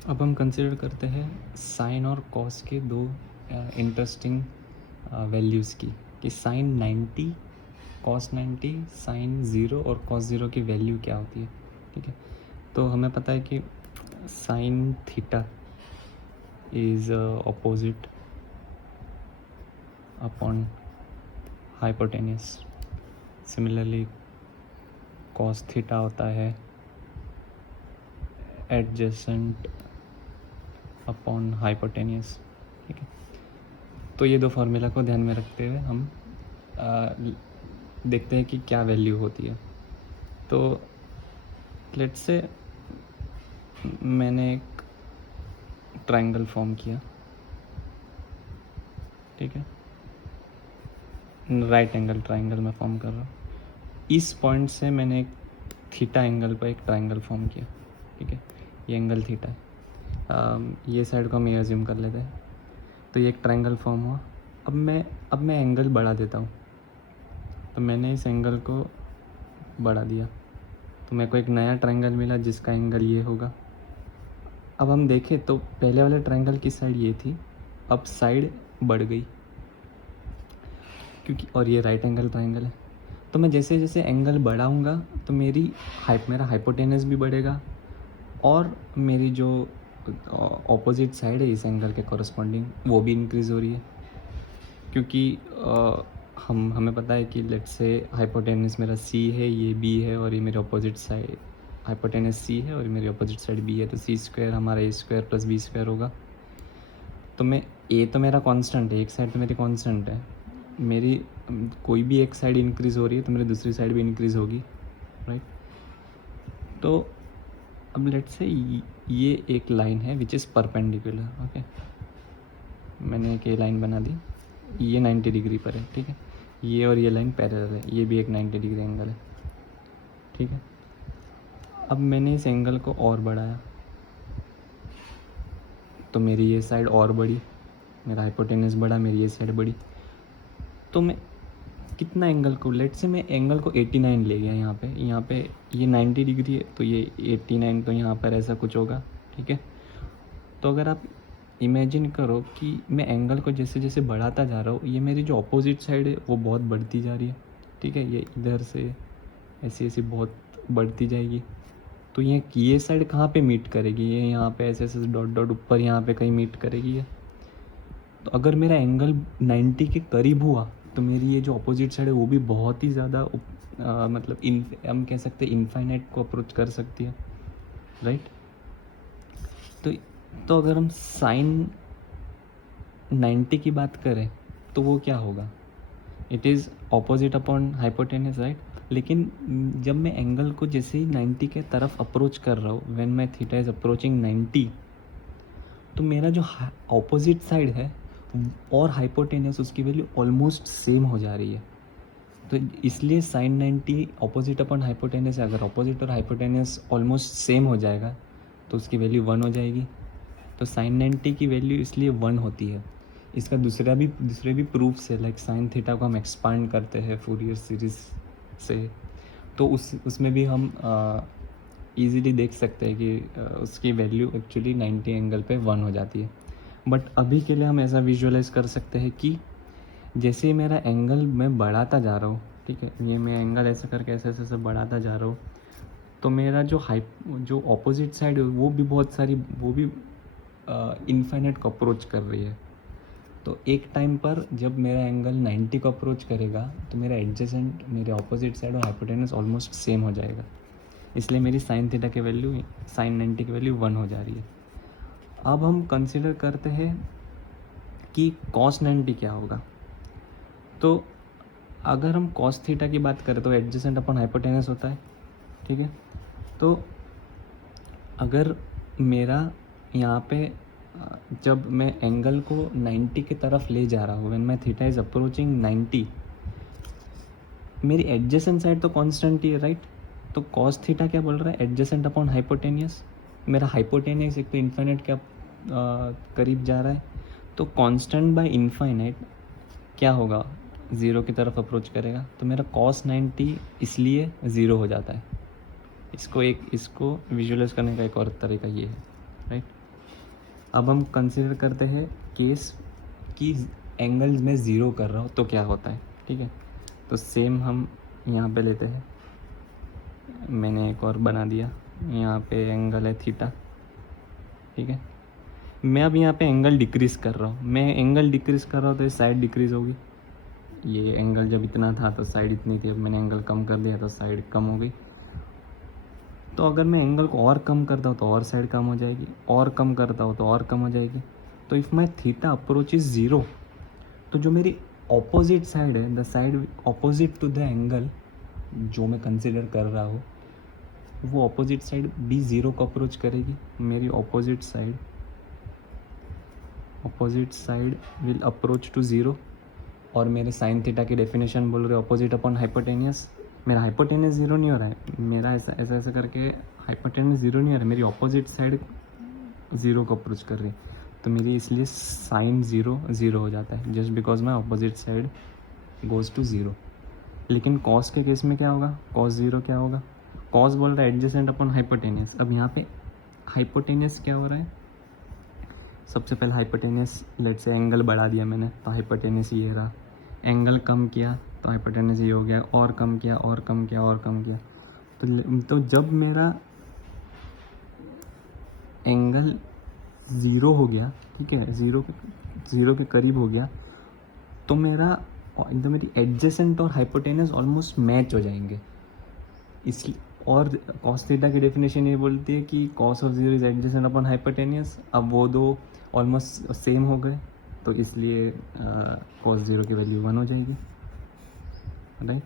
अब हम कंसिडर करते हैं साइन और कॉस के दो इंटरेस्टिंग वैल्यूज़ की, कि साइन 90, कॉस 90, साइन 0 और कॉस 0 की वैल्यू क्या होती है। ठीक है, तो हमें पता है कि sine theta is opposite upon hypotenuse. Similarly cos theta होता है एडजेसेंट अपॉन हाइपोटेन्यूस। ठीक है, तो ये दो फार्मूला को ध्यान में रखते हुए हम देखते हैं कि क्या वैल्यू होती है। तो लेट्स से मैंने एक ट्रायंगल फॉर्म किया, ठीक है, राइट एंगल ट्रायंगल मैं फॉर्म कर रहा हूँ। इस पॉइंट से मैंने एक थीटा एंगल पर एक ट्रायंगल फॉर्म किया। ठीक है, ये एंगल थीटा है। ये साइड को हम ये अज्यूम कर लेते हैं। तो ये एक ट्रायंगल फॉर्म हुआ। अब मैं एंगल बढ़ा देता हूँ। तो मैंने इस एंगल को बढ़ा दिया, तो मेरे को एक नया ट्रायंगल मिला जिसका एंगल ये होगा। अब हम देखें तो पहले वाले ट्रायंगल की साइड ये थी, अब साइड बढ़ गई क्योंकि, और ये राइट एंगल ट्रायंगल है। तो मैं जैसे जैसे एंगल बढ़ाऊँगा तो मेरा हाइपोटेनस भी बढ़ेगा और मेरी जो ऑपोजिट साइड है इस एंगल के कॉरस्पॉन्डिंग वो भी इंक्रीज़ हो रही है, क्योंकि हमें पता है कि लेट्स से हाइपोटेनस मेरा सी है, ये बी है और ये मेरे ऑपोजिट साइड, हाइपोटेनस सी है और मेरी ऑपोजिट साइड बी है, तो सी स्क्वायर हमारा ए स्क्वायर प्लस बी स्क्वायर होगा। तो मैं ए तो मेरा कांस्टेंट है, एक साइड तो मेरी कांस्टेंट है, मेरी कोई भी एक साइड इंक्रीज़ हो रही है तो मेरी दूसरी साइड भी इंक्रीज़ होगी, राइट। तो अब लेट्स से ये एक लाइन है विच इज़ परपेंडिकुलर। ओके, मैंने एक ये लाइन बना दी, ये 90 डिग्री पर है। ठीक है, ये और ये लाइन पैरेलल है, ये भी एक 90 डिग्री एंगल है। ठीक है, अब मैंने इस एंगल को और बढ़ाया तो मेरी ये साइड और बढ़ी, मेरा हाइपोटेनस बढ़ा, मेरी ये साइड बढ़ी। तो मैं कितना एंगल को, लेट से मैं एंगल को 89 ले गया यहाँ पे ये 90 डिग्री है तो ये 89, तो यहाँ पर ऐसा कुछ होगा। ठीक है, तो अगर आप इमेजिन करो कि मैं एंगल को जैसे जैसे बढ़ाता जा रहा हूँ, ये मेरी जो अपोजिट साइड है वो बहुत बढ़ती जा रही है। ठीक है, ये इधर से ऐसी ऐसी बहुत बढ़ती जाएगी। तो ये साइड कहाँ पे मीट करेगी, ये यहाँ पे ऐसे ऐसे डॉट डॉट ऊपर यहाँ पे कहीं मीट करेगी ये। तो अगर मेरा एंगल 90 के करीब हुआ तो मेरी ये जो अपोजिट साइड है वो भी बहुत ही ज़्यादा मतलब हम कह सकते हैं इनफाइनाइट को अप्रोच कर सकती है, राइट। तो अगर हम साइन 90 की बात करें तो वो क्या होगा, it is opposite upon hypotenuse, right. लेकिन जब मैं एंगल को जैसे ही 90 के तरफ अप्रोच कर रहा हूँ, when my theta is approaching 90, तो मेरा जो ऑपोजिट साइड है और हाइपोटेनस उसकी वैल्यू ऑलमोस्ट सेम हो जा रही है। तो इसलिए साइन 90 ऑपोजिट अपॉन हाइपोटेनस है। अगर ऑपोजिट और हाइपोटेनस ऑलमोस्ट सेम हो जाएगा तो उसकी वैल्यू 1 हो जाएगी। तो साइन 90 की वैल्यू इसलिए 1 होती है। इसका दूसरे भी प्रूफ्स है, लाइक साइन थीटा को हम एक्सपांड करते हैं फूरियर सीरीज से, तो उसमें भी हम इजीली देख सकते हैं कि उसकी वैल्यू एक्चुअली 90 एंगल पे 1 हो जाती है। बट अभी के लिए हम ऐसा विजुअलाइज कर सकते हैं कि जैसे ही मेरा एंगल मैं बढ़ाता जा रहा हूँ, ठीक है, ये मैं एंगल ऐसे करके ऐसे ऐसे बढ़ाता जा रहा हूँ, तो मेरा जो ऑपोजिट साइड है वो भी बहुत सारी, वो भी इनफाइनाइट को अप्रोच कर रही है। तो एक टाइम पर जब मेरा एंगल 90 को अप्रोच करेगा तो मेरा एडजेसेंट, मेरे ऑपोजिट साइड और हाइपोटेनस ऑलमोस्ट सेम हो जाएगा। इसलिए मेरी साइन थीटा की वैल्यू, साइन 90 की वैल्यू 1 हो जा रही है। अब हम कंसिडर करते हैं कि कॉस 90 क्या होगा। तो अगर हम कॉस थीटा की बात करें तो एडजेसेंट अपॉन हाइपोटेनस होता है। ठीक है, तो अगर मेरा यहाँ पे जब मैं एंगल को 90 की तरफ ले जा रहा हूँ, when my theta is approaching 90, मेरी एडजेसेंट साइड तो कांस्टेंट ही है, राइट। तो कॉस थीटा क्या बोल रहा है, एडजेसेंट अपॉन हाइपोटेनियस। मेरा हाइपोटेनियस एक तो इन्फाइनाइट क्या करीब जा रहा है, तो कांस्टेंट बाय इन्फाइनाइट क्या होगा, ज़ीरो की तरफ अप्रोच करेगा। तो मेरा कॉस 90 इसलिए ज़ीरो हो जाता है। इसको विजुअलाइज करने का एक और तरीका ये है, राइट। अब हम कंसिडर करते हैं केस कि एंगल में ज़ीरो कर रहा हूँ तो क्या होता है, ठीक है। तो सेम हम यहाँ पे लेते हैं, मैंने एक और बना दिया, यहाँ पे एंगल है थीटा, ठीक है। मैं अब यहाँ पे एंगल डिक्रीज़ कर रहा हूँ, मैं एंगल डिक्रीज़ कर रहा हूँ तो ये साइड डिक्रीज़ होगी। ये एंगल जब इतना था तो साइड इतनी थी, अब मैंने एंगल कम कर दिया तो साइड कम हो गई। तो अगर मैं एंगल को और कम करता हूँ तो और साइड कम हो जाएगी, और कम करता हूँ तो और कम हो जाएगी। तो if my theta approach is zero, तो जो मेरी ऑपोजिट साइड है, the side opposite to the angle जो मैं कंसिडर कर रहा हूँ, वो ऑपोजिट साइड भी ज़ीरो को अप्रोच करेगी। मेरी opposite side will approach to zero. और मेरे साइन थीटा की डेफिनेशन बोल रहे ऑपोजिट अपॉन हाइपोटेनियस। मेरा हाइपोटेनियस ज़ीरो नहीं हो रहा है, मेरा ऐसा करके हाइपोटेनियस ज़ीरो नहीं आ रहा है, मेरी ऑपोजिट साइड ज़ीरो को अप्रोच कर रही है। तो मेरी इसलिए साइन ज़ीरो हो जाता है, just because my opposite side goes to zero. लेकिन कॉस के केस में क्या होगा, कॉस ज़ीरो क्या होगा, कॉस बोल रहा है एडजेसेंट अपॉन हाइपोटेनियस। अब यहाँ पे हाइपोटेनियस क्या हो रहा है, सबसे पहले हाइपोटेनियस लेट से एंगल बढ़ा दिया मैंने तो हाइपोटेनियस ये रहा, एंगल कम किया तो हाइपोटेनियस ये हो गया, और कम किया और कम किया और कम किया। तो जब मेरा एंगल ज़ीरो हो गया, ठीक है, ज़ीरो के करीब हो गया, तो मेरा एकदम मेरी एडजेसेंट और हाइपोटेनियस ऑलमोस्ट मैच हो जाएंगे। इसलिए और कॉस थीटा की डेफिनेशन ये बोलती है कि cos of zero is adjacent upon hypotenuse. अब वो दो ऑलमोस्ट सेम हो गए, तो इसलिए कॉस ज़ीरो की वैल्यू 1 हो जाएगी, राइट।